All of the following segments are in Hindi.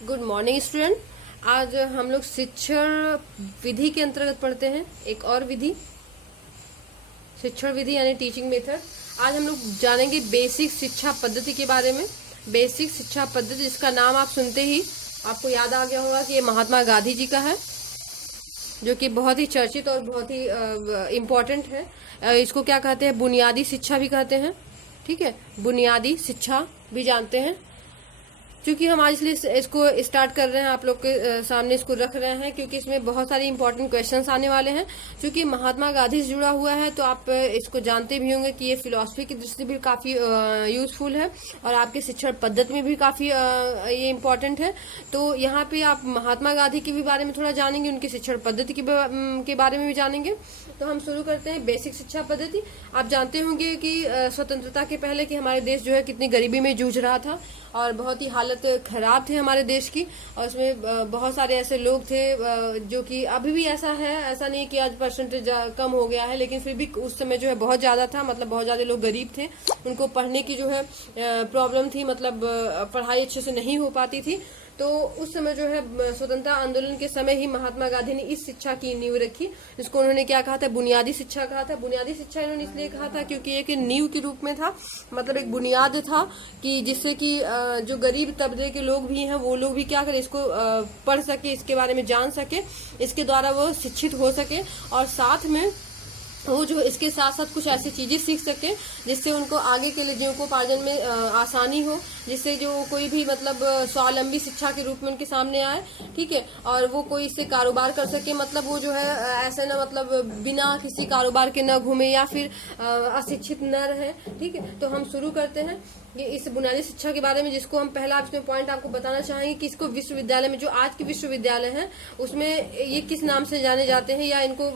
Good morning student. आज हम लोग शिक्षण विधि के अंतर्गत पढ़ते हैं एक और विधि, शिक्षण विधि यानी टीचिंग मेथड। आज हम लोग जानेंगे बेसिक शिक्षा पद्धति के बारे में। बेसिक शिक्षा पद्धति जिसका नाम आप सुनते ही आपको याद आ गया होगा कि ये महात्मा गांधी जी का है, जो कि बहुत ही चर्चित और बहुत ही इम्पोर्टेंट है। इसको क्या कहते हैं? बुनियादी शिक्षा भी कहते हैं। ठीक है, बुनियादी शिक्षा भी जानते हैं। क्योंकि हम आज इसलिए इसको स्टार्ट कर रहे हैं, आप लोग के सामने इसको रख रहे हैं, क्योंकि इसमें बहुत सारे इंपॉर्टेंट क्वेश्चंस आने वाले हैं। क्योंकि महात्मा गांधी से जुड़ा हुआ है तो आप इसको जानते भी होंगे कि ये फिलॉसफी की दृष्टि से भी काफ़ी यूजफुल है और आपके शिक्षण पद्धति में भी काफ़ी ये इम्पोर्टेंट है। तो यहाँ पे आप महात्मा गांधी के भी बारे में थोड़ा जानेंगे, उनकी शिक्षण पद्धति के बारे में भी जानेंगे। तो हम शुरू करते हैं बेसिक शिक्षा पद्धति। आप जानते होंगे कि स्वतंत्रता के पहले कि हमारे देश जो है कितनी गरीबी में जूझ रहा था और बहुत ही हालत खराब थे हमारे देश की। और उसमें बहुत सारे ऐसे लोग थे जो कि अभी भी ऐसा है, ऐसा नहीं कि आज परसेंटेज कम हो गया है, लेकिन फिर भी उस समय जो है बहुत ज़्यादा था। मतलब बहुत ज़्यादा लोग गरीब थे, उनको पढ़ने की जो है प्रॉब्लम थी, मतलब पढ़ाई अच्छे से नहीं हो पाती थी। तो उस समय जो है स्वतंत्रता आंदोलन के समय ही महात्मा गांधी ने इस शिक्षा की नींव रखी, जिसको उन्होंने क्या कहा था? बुनियादी शिक्षा कहा था। बुनियादी शिक्षा इन्होंने इसलिए कहा था क्योंकि एक नींव के रूप में था, मतलब एक बुनियाद था कि जिससे कि जो गरीब तबके के लोग भी हैं वो लोग भी क्या करें, इसको पढ़ सके, इसके बारे में जान सके, इसके द्वारा वो शिक्षित हो सके और साथ में वो जो इसके साथ साथ कुछ ऐसी चीजें सीख सके जिससे उनको आगे के लिए जीविकोपार्जन में आसानी हो, जिससे जो कोई भी मतलब स्वावलंबी शिक्षा के रूप में उनके सामने आए। ठीक है, और वो कोई इससे कारोबार कर सके, मतलब वो जो है ऐसे ना, मतलब बिना किसी कारोबार के न घूमे या फिर अशिक्षित न रहे। ठीक है, तो हम शुरू करते हैं ये इस बुनियादी शिक्षा के बारे में, जिसको हम पहला इसमें पॉइंट आपको बताना चाहेंगे कि इसको विश्वविद्यालय में, जो आज के विश्वविद्यालय हैं उसमें ये किस नाम से जाने जाते हैं या इनको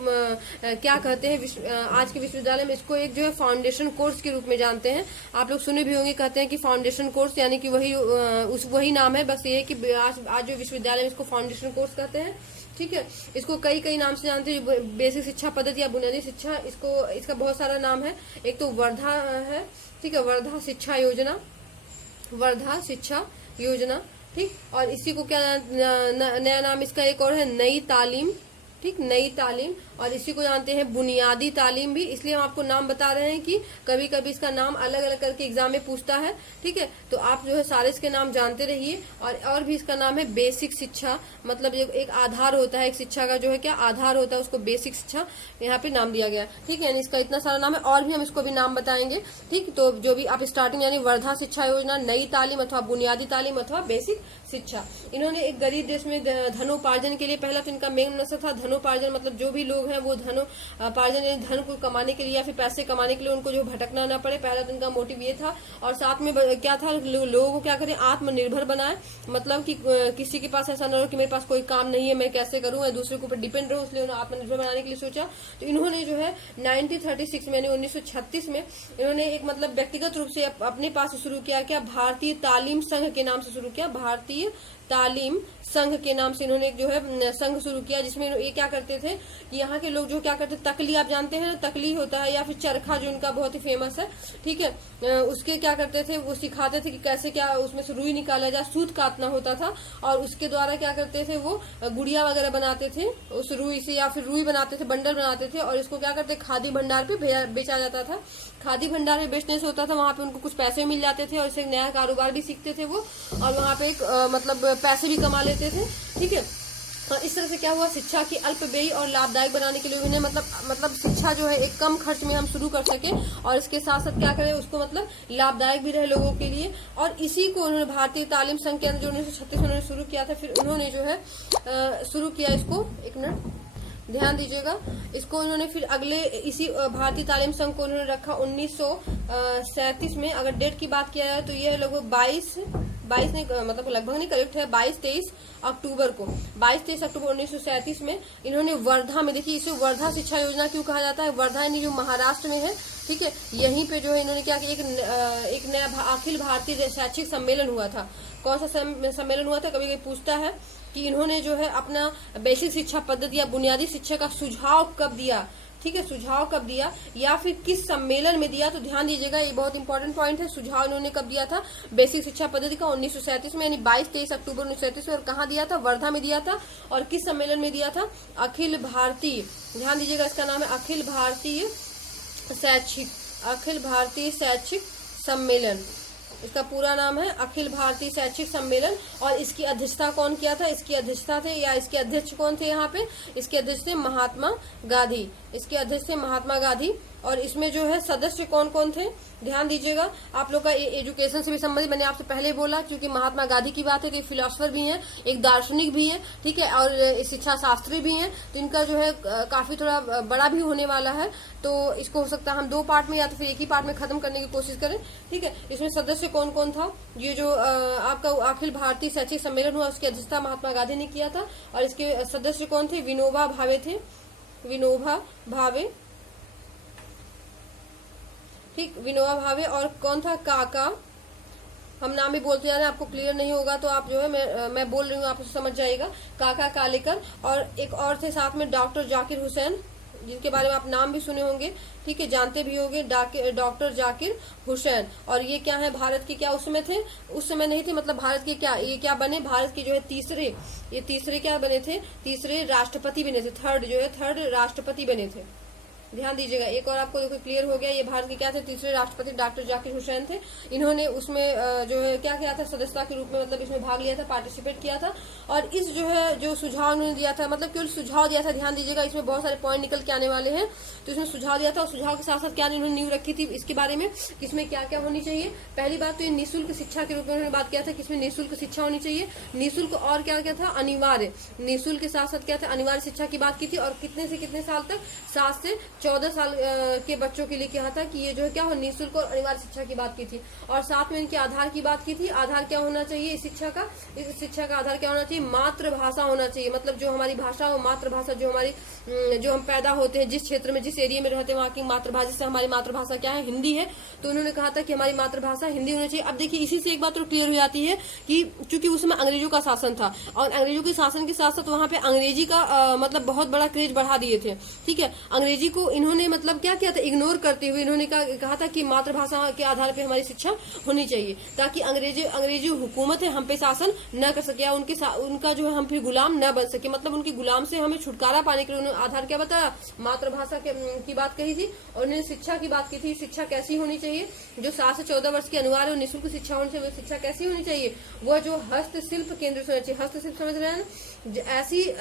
क्या कहते हैं। आज के विश्वविद्यालय में इसको एक जो है फाउंडेशन कोर्स के रूप में जानते हैं। आप लोग सुने भी होंगे, कहते हैं कि फाउंडेशन कोर्स, यानी कि वही नाम है, बस ये है कि आज जो विश्वविद्यालय में इसको फाउंडेशन कोर्स कहते हैं। ठीक है, इसको कई नाम से जानते हैं। बेसिक शिक्षा पद्धति या बुनियादी शिक्षा, इसका बहुत सारा नाम है। एक तो वर्धा है, ठीक है, वर्धा शिक्षा योजना, वर्धा शिक्षा योजना। ठीक, और इसी को क्या नया नाम इसका एक और है, नई तालीम। ठीक, नई तालीम, और इसी को जानते हैं बुनियादी तालीम भी। इसलिए हम आपको नाम बता रहे हैं कि कभी कभी इसका नाम अलग अलग करके एग्जाम में पूछता है। ठीक है, तो आप जो है सारे इसके नाम जानते रहिए। और भी इसका नाम है बेसिक शिक्षा, मतलब एक आधार होता है, एक शिक्षा का जो है क्या आधार होता है, उसको बेसिक शिक्षा यहाँ पे नाम दिया गया। ठीक है, यानी इसका इतना सारा नाम है, और भी हम इसको भी नाम बताएंगे। ठीक, तो जो भी आप स्टार्टिंग यानी वर्धा शिक्षा योजना, नई तालीम अथवा बुनियादी तालीम अथवा बेसिक शिक्षा, इन्होंने एक गरीब देश में धनोपार्जन के लिए, पहला तो इनका मेन मकसद था धनोपार्जन, मतलब जो भी लोग हैं वो धनोपार्जन यानी धन को कमाने के लिए या फिर पैसे कमाने के लिए उनको जो भटकना ना पड़े, पहला तो इनका मोटिव ये था। और साथ में क्या था, लोगों को क्या करें, आत्मनिर्भर बनाए, मतलब कि किसी के पास ऐसा ना हो कि मेरे पास कोई काम नहीं है, मैं कैसे करूं, या दूसरे के ऊपर डिपेंड रहूं, इसलिए उन्होंने आत्मनिर्भर बनाने के लिए सोचा। तो इन्होंने जो है 1936 में, यानी 1936 में इन्होंने एक मतलब व्यक्तिगत रूप से अपने पास शुरू किया, क्या भारतीय तालीम संघ के नाम से शुरू किया, भारतीय तालीम संघ के नाम से इन्होंने एक जो है संघ शुरू किया, जिसमें ये क्या करते थे कि यहाँ के लोग जो क्या करते, तकली आप जानते हैं, तकली होता है या फिर चरखा जो उनका बहुत ही फेमस है। ठीक है, उसके क्या करते थे, वो सिखाते थे कि कैसे क्या उसमें से रुई निकाला जाए, सूत काटना होता था, और उसके द्वारा क्या करते थे, वो गुड़िया वगैरह बनाते थे उस रुई से, या फिर रुई बनाते थे, बंडल बनाते थे, और इसको क्या करते, खादी भंडार पे बेचा जाता था। खादी भंडार में बेचने से होता था, वहां पे उनको कुछ पैसे मिल जाते थे और इससे नया कारोबार भी सीखते थे वो, और वहां पे एक मतलब पैसे भी कमा लेते थे। ठीक है, इस तरह से क्या हुआ, शिक्षा की अल्पव्ययी और लाभदायक बनाने के लिए उन्हें मतलब शिक्षा जो है एक कम खर्च में हम शुरू कर सके, और इसके साथ साथ क्या करें, उसको मतलब लाभदायक भी रहे लोगों के लिए। और इसी को उन्होंने भारतीय तालीम संघ के अंदर जो 1936 में उन्होंने शुरू किया था, फिर उन्होंने जो है शुरू किया इसको, एक मिनट ध्यान दीजिएगा, इसको उन्होंने फिर अगले इसी भारतीय तालीम संघ को उन्होंने रखा 1937 में। अगर डेट की बात किया जाए तो ये लगभग 22 नहीं, मतलब लगभग नहीं, करेक्ट है 22-23 अक्टूबर को, 22-23 अक्टूबर 1937 में इन्होंने वर्धा में, देखिए इसे वर्धा शिक्षा योजना क्यों कहा जाता है, वर्धा यानी जो महाराष्ट्र में है। ठीक है, यहीं पे जो है इन्होंने क्या किया, एक नया अखिल भारतीय शैक्षिक सम्मेलन हुआ था। कौन सा सम्मेलन हुआ था, कभी कभी पूछता है कि इन्होंने जो है अपना बेसिक शिक्षा पद्धति या बुनियादी शिक्षा का सुझाव कब दिया, ठीक है, सुझाव कब दिया या फिर किस सम्मेलन में दिया, तो ध्यान दीजिएगा ये बहुत इंपॉर्टेंट पॉइंट है। सुझाव इन्होंने कब दिया था बेसिक शिक्षा पद्धति का 1937 में, यानी 22-23 अक्टूबर 1937 में। और कहाँ दिया था, वर्धा में दिया था। और किस सम्मेलन में दिया था, अखिल भारतीय, ध्यान दीजिएगा इसका नाम है अखिल भारतीय शैक्षिक सम्मेलन। इसका पूरा नाम है अखिल भारतीय शैक्षिक सम्मेलन। और इसकी अध्यक्षता कौन किया था, इसकी अध्यक्षता थे या इसके अध्यक्ष कौन थे यहाँ पे, इसके अध्यक्ष थे महात्मा गांधी, इसके अध्यक्ष थे महात्मा गांधी। और इसमें जो है सदस्य कौन कौन थे, ध्यान दीजिएगा। आप लोग का एजुकेशन से भी संबंधित, मैंने आपसे पहले बोला क्योंकि महात्मा गांधी की बात है तो फिलोसफर भी हैं, एक दार्शनिक भी है, ठीक है, और शिक्षा शास्त्री भी हैं। तो इनका जो है काफी थोड़ा बड़ा भी होने वाला है। तो इसको हो सकता है हम 2 पार्ट में या तो फिर एक ही पार्ट में खत्म करने की कोशिश करें, ठीक है। इसमें सदस्य कौन कौन था, ये जो आपका अखिल भारतीय शैक्षिक सम्मेलन हुआ उसकी अध्यक्षता महात्मा गांधी ने किया था। और इसके सदस्य कौन थे, विनोबा भावे थे, विनोबा भावे, ठीक, विनोबा भावे। और कौन था, काका, हम नाम भी बोलते जा रहे हैं, आपको क्लियर नहीं होगा तो आप जो है मैं बोल रही हूँ आप समझ जाइएगा, काका कालेकर। और एक और थे साथ में डॉक्टर जाकिर हुसैन, जिनके बारे में आप नाम भी सुने होंगे, ठीक है, जानते भी होंगे, डॉक्टर जाकिर हुसैन। और ये क्या है, भारत के क्या उस समय थे, उस समय नहीं थे, मतलब भारत के क्या, ये क्या बने, भारत के जो है तीसरे क्या बने थे, तीसरे राष्ट्रपति बने थे, थर्ड राष्ट्रपति बने थे। ध्यान दीजिएगा। एक और आपको देखो क्लियर हो गया, ये भारत के क्या थे, तीसरे राष्ट्रपति डॉक्टर जाकिर हुसैन थे। इन्होंने उसमें जो है क्या किया था, सदस्यता के रूप में मतलब इसमें भाग लिया था, पार्टिसिपेट किया था। और इस जो है जो सुझाव उन्होंने दिया था, मतलब केवल सुझाव दिया था, ध्यान दीजिएगा, इसमें बहुत सारे पॉइंट निकल के आने वाले हैं। तो इसमें सुझाव दिया था और सुझाव के साथ साथ क्या इन्होंने नींव रखी थी इसके बारे में, किसमें क्या क्या होनी चाहिए। पहली बात तो ये निःशुल्क शिक्षा के रूप में उन्होंने बात किया था, किसमें निःशुल्क शिक्षा होनी चाहिए, निःशुल्क और क्या क्या था, अनिवार्य, निःशुल्क के साथ साथ क्या था, अनिवार्य शिक्षा की बात की थी। और कितने से कितने साल तक, 7 से 14 साल के बच्चों के लिए कहा था कि ये जो है क्या हो, निःशुल्क और अनिवार्य शिक्षा की बात की थी। और साथ में इनके आधार की बात की थी। आधार क्या होना चाहिए इस शिक्षा का आधार क्या होना चाहिए, मातृभाषा होना चाहिए। मतलब जो हमारी भाषा हो, मातृभाषा, जो हम पैदा होते हैं जिस क्षेत्र में, जिस एरिया में रहते हैं, वहाँ की मातृभाषा से हमारी मातृभाषा क्या है, हिंदी है। तो उन्होंने कहा था कि हमारी मातृभाषा हिंदी होनी चाहिए। अब देखिए इसी से एक बात तो क्लियर हो जाती है कि चूंकि उसमें अंग्रेजों का शासन था और अंग्रेजों के शासन के साथ साथ वहाँ पे अंग्रेजी का मतलब बहुत बड़ा क्रेज बढ़ा दिए थे, ठीक है। अंग्रेजी को इन्होंने मतलब क्या किया था, इग्नोर करते हुए इन्होंने कहा था कि मातृभाषा के आधार पर हमारी शिक्षा होनी चाहिए, ताकि अंग्रेजी हुकूमत है हम पे शासन न कर सके या उनका जो है हम फिर गुलाम न बन सके। मतलब उनकी गुलाम से हमें छुटकारा पाने के लिए उन्होंने आधार क्या बताया, मातृभाषा की बात कही थी। और उन्होंने शिक्षा की बात की थी, शिक्षा कैसी होनी चाहिए, जो 7 से 14 वर्ष की अनिवार्य और निःशुल्क शिक्षा होनी चाहिए। शिक्षा कैसी होनी चाहिए, वह जो हस्तशिल्प केंद्र से होनी चाहिए। हस्तशिल्प समझ रहे हैं,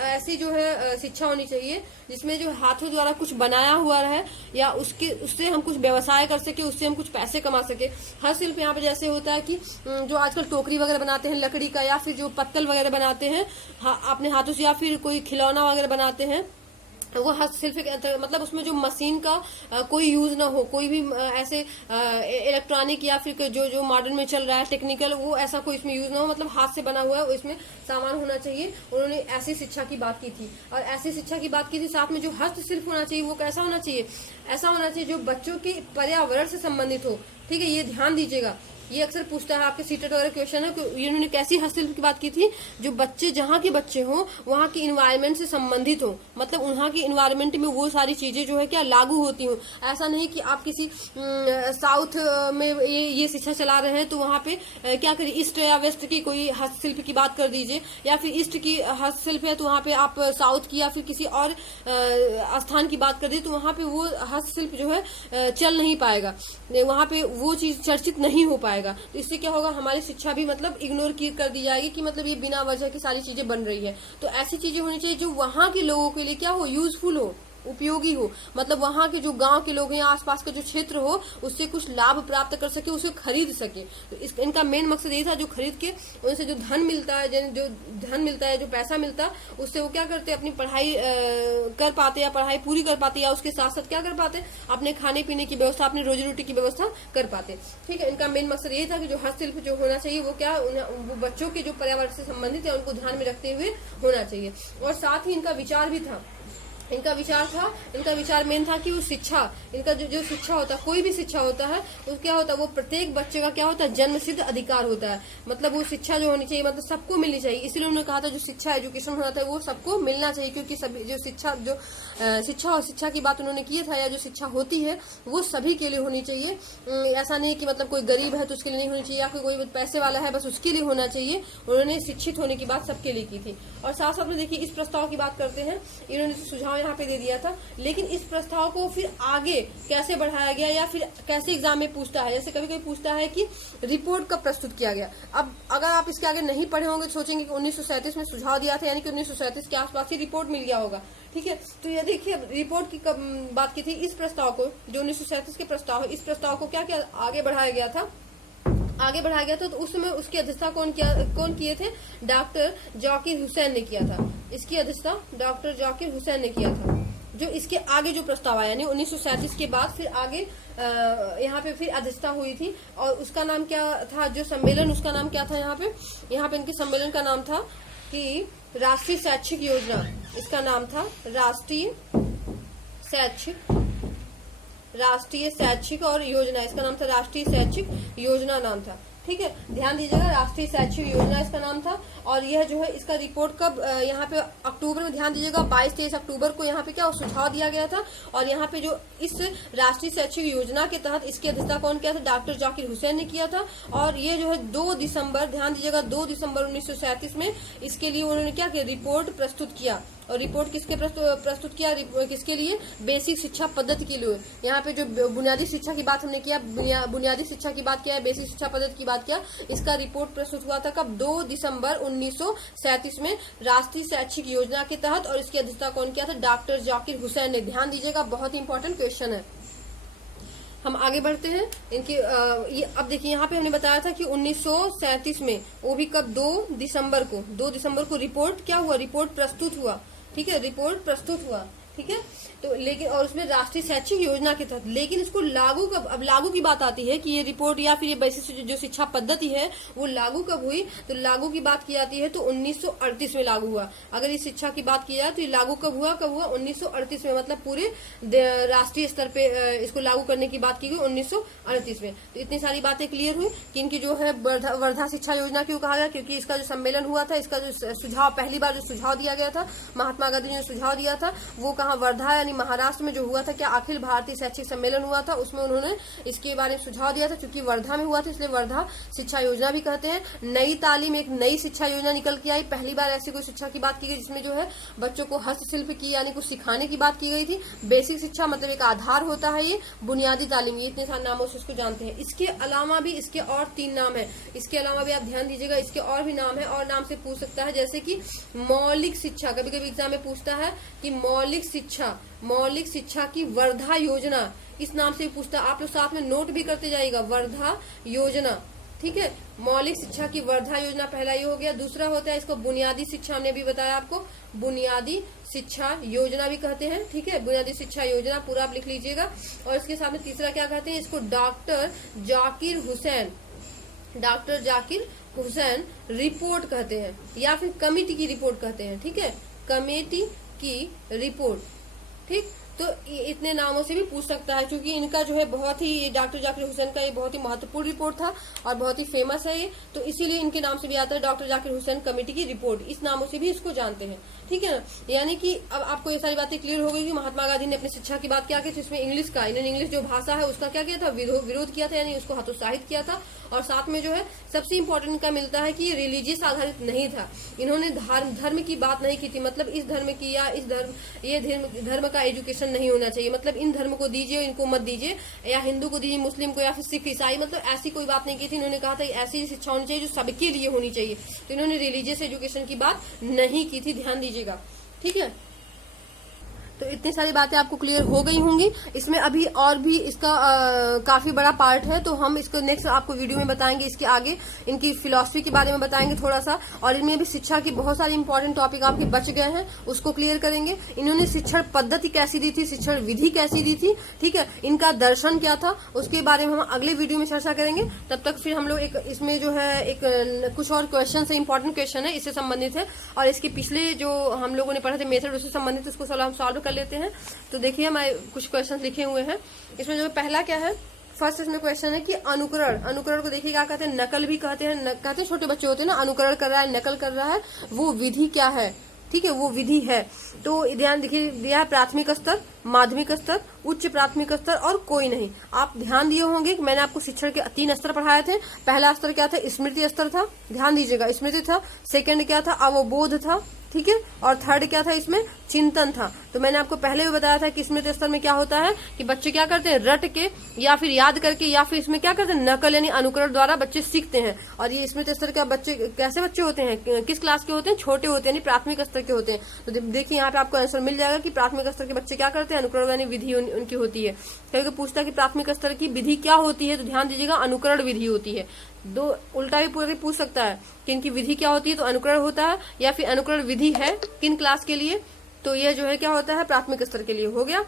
ऐसी जो है शिक्षा होनी चाहिए जिसमें जो हाथों द्वारा कुछ बनाया हुआ है या उससे हम कुछ व्यवसाय कर सके, उससे हम कुछ पैसे कमा सके। हस्तशिल्प यहाँ पे जैसे होता है कि जो आजकल टोकरी वगैरह बनाते हैं लकड़ी का, या फिर जो पत्तल वगैरह बनाते हैं अपने हाथों से, या फिर कोई खिलौना वगैरह बनाते हैं, वो हस्तशिल्प मतलब उसमें जो मशीन का कोई यूज ना हो, कोई भी ऐसे इलेक्ट्रॉनिक या फिर जो मॉडर्न में चल रहा है टेक्निकल, वो ऐसा कोई इसमें यूज ना हो, मतलब हाथ से बना हुआ है वो इसमें सामान होना चाहिए। उन्होंने ऐसी शिक्षा की बात की थी। और ऐसी शिक्षा की बात की थी, साथ में जो हस्तशिल्प होना चाहिए वो कैसा होना चाहिए, ऐसा होना चाहिए जो बच्चों के पर्यावरण से संबंधित हो, ठीक है। ये ध्यान दीजिएगा, ये अक्सर पूछता है आपके सीटेट वगैरह क्वेश्चन है कि इन्होंने कैसी हस्तशिल्प की बात की थी, जो बच्चे जहाँ के बच्चे हो वहाँ की इन्वायरमेंट से संबंधित हो, मतलब वहाँ की इन्वायरमेंट में वो सारी चीजें जो है क्या लागू होती हो। ऐसा नहीं कि आप किसी साउथ में ये शिक्षा चला रहे हैं तो वहाँ पे क्या करिए, ईस्ट या वेस्ट की कोई हस्तशिल्प की बात कर दीजिए, या फिर ईस्ट की हस्तशिल्प है तो वहाँ पे आप साउथ की या फिर किसी और स्थान की बात कर दीजिए, तो वहाँ पे वो हस्तशिल्प जो है चल नहीं पाएगा, वहाँ पे वो चीज चर्चित नहीं हो पाएगा। तो इससे क्या होगा, हमारी शिक्षा भी मतलब इग्नोर कर दी जाएगी कि मतलब ये बिना वजह की सारी चीजें बन रही है। तो ऐसी चीजें होनी चाहिए जो वहां के लोगों के लिए क्या हो, यूजफुल हो, उपयोगी हो। मतलब वहाँ के जो गांव के लोग हैं, आसपास का जो क्षेत्र हो, उससे कुछ लाभ प्राप्त कर सके, उसे खरीद सके। तो इनका मेन मकसद यही था, जो खरीद के उनसे जो धन मिलता है, जो पैसा मिलता है, उससे वो क्या करते, अपनी पढ़ाई कर पाते या पढ़ाई पूरी कर पाते, या उसके साथ साथ क्या कर पाते, अपने खाने पीने की व्यवस्था, अपनी रोजी रोटी की व्यवस्था कर पाते, ठीक है। इनका मेन मकसद यही था कि जो हस्तशिल्प जो होना चाहिए वो क्या, वो बच्चों के जो पर्यावरण से संबंधित है उनको ध्यान में रखते हुए होना चाहिए। और साथ ही इनका विचार भी था, इनका विचार मेन था कि वो शिक्षा, इनका जो शिक्षा होता है, कोई भी शिक्षा होता है, वो क्या होता है, वो प्रत्येक बच्चे का क्या होता है, जन्म सिद्ध अधिकार होता है। मतलब वो शिक्षा जो होनी चाहिए, मतलब सबको मिलनी चाहिए। इसीलिए उन्होंने कहा था जो शिक्षा एजुकेशन होना था वो सबको मिलना चाहिए, क्योंकि सभी जो शिक्षा की बात उन्होंने की था, या जो शिक्षा होती है वो सभी के लिए होनी चाहिए। ऐसा नहीं कि मतलब कोई गरीब है तो उसके लिए नहीं होनी चाहिए, या कोई पैसे वाला है बस उसके लिए होना चाहिए। उन्होंने शिक्षित होने की बात सबके लिए की थी। और साथ साथ में देखिए इस प्रस्ताव की बात करते हैं, इन्होंने सुझाव यहाँ पे दे दिया था, लेकिन इस प्रस्ताव को फिर आगे कैसे बढ़ाया गया, या फिर कैसे एग्जाम में पूछता है। जैसे कभी कभी पूछता है कि रिपोर्ट कब प्रस्तुत किया गया। अब अगर आप इसके आगे नहीं पढ़े होंगे तो सोचेंगे कि 1937 में सुझाव दिया था, यानी कि 1937 के आसपास ही रिपोर्ट मिल गया होगा। ठीक है, तो ये देखिए रिपोर्ट की कब बात की थी, इस प्रस्ताव को, जो 1937 के प्रस्ताव है, इस प्रस्ताव को क्या क्या आगे बढ़ाया गया था, तो उस समय उसकी अध्यक्षता कौन किए थे, डॉक्टर जाकिर हुसैन ने किया था। इसकी अध्यक्षता डॉक्टर जाकिर हुसैन ने किया था। जो इसके आगे जो प्रस्ताव आया, यानी 1937 के बाद फिर आगे यहाँ पे फिर अध्यक्षता हुई थी, और उसका नाम क्या था, जो सम्मेलन, उसका नाम क्या था, यहाँ पे इनके सम्मेलन का नाम था कि राष्ट्रीय शैक्षिक योजना। इसका नाम था राष्ट्रीय शैक्षिक और योजना, इसका नाम था राष्ट्रीय शैक्षिक योजना नाम था। ठीक है, ध्यान दीजिएगा, राष्ट्रीय शैक्षिक योजना इसका नाम था। और यह जो है इसका रिपोर्ट कब, यहाँ पे अक्टूबर में, ध्यान दीजिएगा 22-23 अक्टूबर को यहाँ पे क्या सुझाव दिया गया था। और यहाँ पे जो इस राष्ट्रीय शैक्षिक योजना के तहत इसकी अध्यक्षता कौन किया था, डॉक्टर जाकिर हुसैन ने किया था। और ये जो है 2 दिसंबर, ध्यान दीजिएगा 2 दिसंबर 1937 में इसके लिए उन्होंने क्या किया, रिपोर्ट प्रस्तुत किया। और रिपोर्ट किसके प्रस्तुत किया, किसके लिए, बेसिक शिक्षा पद्धति के लिए। यहाँ पे जो बुनियादी शिक्षा की बात हमने किया, बुनियादी शिक्षा की बात किया है, बेसिक शिक्षा पद्धति की बात किया, इसका रिपोर्ट प्रस्तुत हुआ था कब, 2 दिसंबर 1937 में राष्ट्रीय शैक्षिक योजना के तहत। और इसकी अध्यक्षता कौन किया था, डॉक्टर जाकिर हुसैन ने। ध्यान दीजिएगा, बहुत ही इंपॉर्टेंट क्वेश्चन है। हम आगे बढ़ते हैं इनके ये अब देखिए यहाँ पे हमने बताया था कि 1937 में, वो भी कब, 2 दिसंबर को रिपोर्ट क्या हुआ, रिपोर्ट प्रस्तुत हुआ। ठीक है, रिपोर्ट प्रस्तुत हुआ। ठीक है, तो लेकिन और उसमें राष्ट्रीय शैक्षिक योजना के तहत, लेकिन इसको लागू कब, अब लागू की बात आती है कि ये रिपोर्ट या फिर ये बेसिक जो शिक्षा पद्धति है वो लागू कब हुई, तो लागू की बात की जाती है तो 1938 में लागू हुआ। अगर इस शिक्षा की बात की जाए तो ये लागू कब हुआ, 1938 में, मतलब पूरे राष्ट्रीय स्तर पे इसको लागू करने की बात की गई 1938 में। तो इतनी सारी बातें क्लियर हुई कि इनकी जो है वर्धा शिक्षा योजना क्यों कहा गया, क्योंकि इसका जो सम्मेलन हुआ था, इसका जो सुझाव, पहली बार जो सुझाव दिया गया था, महात्मा गांधी ने सुझाव दिया था, वो कहाँ, वर्धा यानी महाराष्ट्र में जो हुआ था, क्या अखिल भारतीय शैक्षिक सम्मेलन हुआ था, उसमें उन्होंने इसके बारे में सुझाव दिया था। क्योंकि वर्धा में हुआ था इसलिए वर्धा शिक्षा योजना भी कहते हैं। नई तालीम, एक नई शिक्षा योजना निकल के आई, पहली बार ऐसी कोई शिक्षा की बात की गई जिसमें जो है बच्चों को हस्तशिल्प की यानी कुछ सिखाने की बात की गई थी। बेसिक शिक्षा मतलब एक आधार होता है, ये बुनियादी तालीम, ये इतने सारे नामों से इसको जानते हैं। इसके अलावा भी इसके और 3 नाम है, इसके अलावा भी आप ध्यान दीजिएगा, इसके और भी नाम है, और नाम से पूछ सकता है, जैसे कि मौलिक शिक्षा, कभी कभी एग्जाम में पूछता है कि मौलिक शिक्षा की वर्धा योजना, इस नाम से पूछता है। आप लोग साथ में नोट भी करते जाइएगा, वर्धा योजना। ठीक है, मौलिक शिक्षा की वर्धा योजना पहला ये हो गया। दूसरा होता है इसको बुनियादी शिक्षा, हमने अभी बताया आपको, बुनियादी शिक्षा योजना भी कहते हैं। ठीक है, बुनियादी शिक्षा योजना पूरा आप लिख लीजिएगा। और इसके साथ में तीसरा क्या कहते हैं, इसको डॉक्टर जाकिर हुसैन रिपोर्ट कहते हैं, या फिर कमेटी की रिपोर्ट कहते हैं। ठीक है, कमेटी की रिपोर्ट। ठीक, तो इतने नामों से भी पूछ सकता है, क्योंकि इनका जो है बहुत ही, डॉक्टर जाकिर हुसैन का ये बहुत ही महत्वपूर्ण रिपोर्ट था और बहुत ही फेमस है ये, तो इसीलिए इनके नाम से भी आता है डॉक्टर जाकिर हुसैन कमेटी की रिपोर्ट, इस नामों से भी इसको जानते हैं। ठीक है ना, यानी कि अब आपको ये सारी बातें क्लियर हो गई कि महात्मा गांधी ने अपनी शिक्षा की बात क्या की थी, इसमें इंग्लिश का, इन्होंने इंग्लिश जो भाषा है उसका क्या किया था, विरोध किया था, यानी उसको हतोत्साहित किया था। और साथ में जो है सबसे इम्पोर्टेंट का मिलता है कि ये रिलीजियस आधारित नहीं था, इन्होंने धर्म की बात नहीं की थी, मतलब इस धर्म की या ये धर्म का एजुकेशन नहीं होना चाहिए, मतलब इन धर्म को दीजिए, इनको मत दीजिए, या हिंदू को दीजिए, मुस्लिम को, या फिर सिख ईसाई, मतलब ऐसी कोई बात नहीं की थी। इन्होंने कहा था ऐसी शिक्षा होनी चाहिए जो सबके लिए होनी चाहिए, तो इन्होंने रिलीजियस एजुकेशन की बात नहीं की थी, ध्यान दीजिएगा। ठीक है, तो इतनी सारी बातें आपको क्लियर हो गई होंगी। इसमें अभी और भी इसका काफी बड़ा पार्ट है, तो हम इसको नेक्स्ट आपको वीडियो में बताएंगे। इसके आगे इनकी फिलॉसफी के बारे में बताएंगे थोड़ा सा, और इनमें भी शिक्षा की बहुत सारी इंपॉर्टेंट टॉपिक आपके बच गए हैं, उसको क्लियर करेंगे। इन्होंने शिक्षण पद्धति कैसी दी थी, शिक्षण विधि कैसी दी थी, ठीक है, इनका दर्शन क्या था, उसके बारे में हम अगले वीडियो में चर्चा करेंगे। तब तक फिर हम लोग एक इसमें जो है एक कुछ और क्वेश्चन है, इंपॉर्टेंट क्वेश्चन है, इससे संबंधित है, और इसके पिछले जो हम लोगों ने पढ़े थे मेथड, उससे संबंधित इसको सॉल्व कर लेते हैं। तो देखिए मैं कुछ क्वेश्चन लिखे हुए हैं। इसमें जो पहला क्या है, फर्स्ट इसमें क्वेश्चन है कि अनुकरण, अनुकरण को देखिए क्या कहते हैं, नकल भी कहते हैं, कहते हैं छोटे बच्चे होते हैं ना, अनुकरण कर रहा है, नकल कर रहा है, वो विधि क्या है, ठीक है, वो विधि है। तो ध्यान देखिए दिया है प्राथमिक स्तर, माध्यमिक स्तर, उच्च प्राथमिक स्तर और कोई नहीं। आप ध्यान दिए होंगे कि मैंने आपको शिक्षण के 3 स्तर पढ़ाए थे। पहला स्तर क्या था, स्मृति स्तर था, ध्यान दीजिएगा, स्मृति था। सेकंड क्या था, अवबोध था, ठीक है, और थर्ड क्या था, इसमें चिंतन था। तो मैंने आपको पहले भी बताया था कि स्मृति स्तर में क्या होता है कि बच्चे क्या करते हैं, रट के या फिर याद करके या फिर इसमें क्या करते हैं, नकल यानी अनुकरण द्वारा बच्चे सीखते हैं। और ये स्मृति स्तर का बच्चे कैसे बच्चे होते हैं, किस क्लास के होते हैं, छोटे होते हैं, यानी प्राथमिक स्तर के होते हैं। तो देखिए यहाँ पे आपको आंसर मिल जाएगा कि प्राथमिक स्तर के बच्चे क्या करते हैं, अनुकरण यानी विधि उनकी होती है। कभी पूछता है कि प्राथमिक स्तर की विधि क्या होती है, तो ध्यान दीजिएगा अनुकरण विधि होती है। दो उल्टा भी पूछ सकता है कि इनकी विधि क्या होती है, तो अनुकरण होता है, या फिर अनुकरण विधि है किन क्लास के लिए, तो ये जो है क्या होता है, प्राथमिक स्तर के लिए हो गया।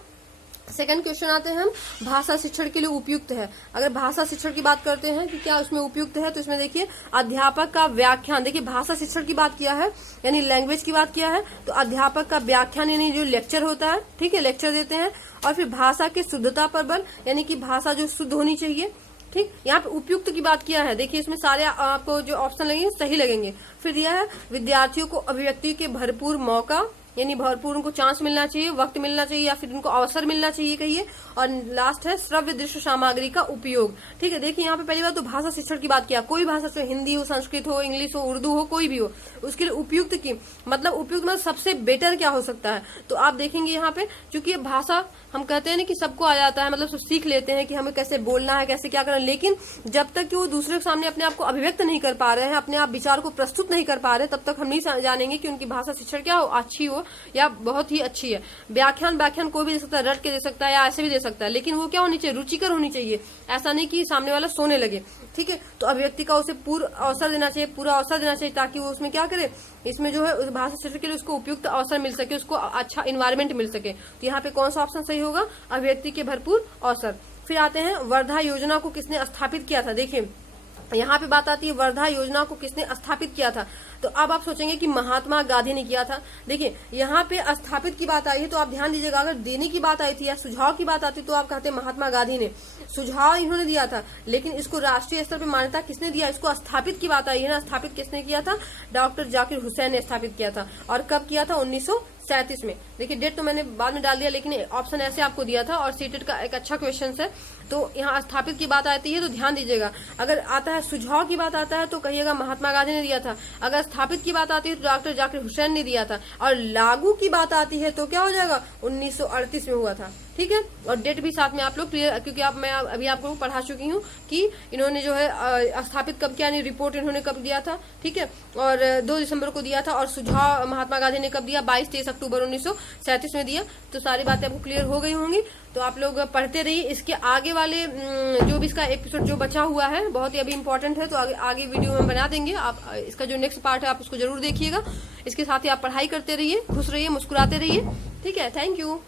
सेकंड क्वेश्चन आते हैं हम, भाषा शिक्षण के लिए उपयुक्त है। अगर भाषा शिक्षण की बात करते हैं कि क्या उसमें उपयुक्त है, तो इसमें देखिए अध्यापक का व्याख्यान, देखिए भाषा शिक्षण की बात किया है यानी लैंग्वेज की बात किया है, तो अध्यापक का व्याख्यान यानी जो लेक्चर होता है, ठीक है, लेक्चर देते हैं। और फिर भाषा की शुद्धता पर बल, यानी कि भाषा जो शुद्ध होनी चाहिए, ठीक। यहाँ पे उपयुक्त की बात किया है, देखिए इसमें सारे आपको जो ऑप्शन लगेंगे सही लगेंगे। फिर दिया है विद्यार्थियों को अभिव्यक्ति के भरपूर मौका, यानी भरपूर उनको चांस मिलना चाहिए, वक्त मिलना चाहिए, या फिर उनको अवसर मिलना चाहिए कहिए। और लास्ट है श्रव्य दृश्य सामग्री का उपयोग, ठीक है। देखिए यहाँ पे पहली बात तो भाषा शिक्षण की बात किया, कोई भाषा से, हिंदी हो, संस्कृत हो, इंग्लिश हो, उर्दू हो, कोई भी हो, उसके लिए उपयुक्त की मतलब उपयुक्त मतलब सबसे बेटर क्या हो सकता है। तो आप देखेंगे यहाँ पे, चूंकि ये भाषा हम कहते हैं ना कि सबको आ जाता है, मतलब सब सीख लेते हैं कि हमें कैसे बोलना है, कैसे क्या करना है, लेकिन जब तक कि वो दूसरे के सामने अपने आप को अभिव्यक्त नहीं कर पा रहे हैं, अपने आप विचार को प्रस्तुत नहीं कर पा रहे, तब तक हम नहीं जानेंगे कि उनकी भाषा शिक्षण क्या हो, अच्छी हो या बहुत ही अच्छी है। व्याख्यान कोई भी दे सकता है, रट के दे सकता है या ऐसे भी दे सकता है, लेकिन वो क्या होनी चाहिए, रुचिकर होनी चाहिए। ऐसा नहीं कि सामने वाला सोने लगे, ठीक है। तो अभिव्यक्ति का उसे पूरा अवसर देना चाहिए, पूरा अवसर देना चाहिए, ताकि वो उसमें क्या करे, इसमें जो है उस भाषा शिक्षण के लिए उसको उपयुक्त अवसर मिल सके, उसको अच्छा इन्वायरमेंट मिल सके। तो यहाँ पे कौन सा ऑप्शन सही होगा, अभिव्यक्ति के भरपूर अवसर। फिर आते हैं वर्धा योजना को किसने स्थापित किया था। देखिए यहाँ पे बात आती है वर्धा योजना को किसने स्थापित किया था। तो अब आप सोचेंगे कि महात्मा गांधी ने किया था। देखिए यहाँ पे स्थापित की बात आई है तो आप ध्यान दीजिएगा, अगर देने की बात आई थी या सुझाव की बात आती तो आप कहते महात्मा गांधी ने, सुझाव इन्होंने दिया था, लेकिन इसको राष्ट्रीय स्तर पे मान्यता किसने दिया, इसको स्थापित की बात आई है ना, स्थापित किसने किया था, डॉक्टर जाकिर हुसैन ने स्थापित किया था। और कब किया था, 1937 में। देखिए डेट तो मैंने बाद में डाल दिया, लेकिन ऑप्शन ऐसे आपको दिया था और सीटेट का एक अच्छा क्वेश्चन है। तो यहाँ स्थापित की बात आती है तो ध्यान दीजिएगा, अगर आता है सुझाव की बात आता है तो कहिएगा महात्मा गांधी ने दिया था, अगर स्थापित की बात आती है तो डॉक्टर जाकिर हुसैन ने दिया था, और लागू की बात आती है तो क्या हो जाएगा, 1938 में हुआ था, ठीक है। और डेट भी साथ में आप लोग क्लियर, क्योंकि मैं अभी आपको पढ़ा चुकी हूँ कि इन्होंने जो है स्थापित कब किया, रिपोर्ट इन्होंने कब दिया था, ठीक है, और 2 दिसंबर को दिया था, और सुझाव महात्मा गांधी ने कब दिया, 22-23 अक्टूबर 1937 में दिया। तो सारी बातें आपको क्लियर हो गई होंगी। तो आप लोग पढ़ते रहिए। इसके आगे वाले जो भी इसका एपिसोड जो बचा हुआ है बहुत ही अभी इंपॉर्टेंट है, तो आगे वीडियो में बना देंगे। आप इसका जो नेक्स्ट पार्ट है आप उसको जरूर देखिएगा। इसके साथ ही आप पढ़ाई करते रहिए, खुश रहिए, मुस्कुराते रहिए, ठीक है। Thank you.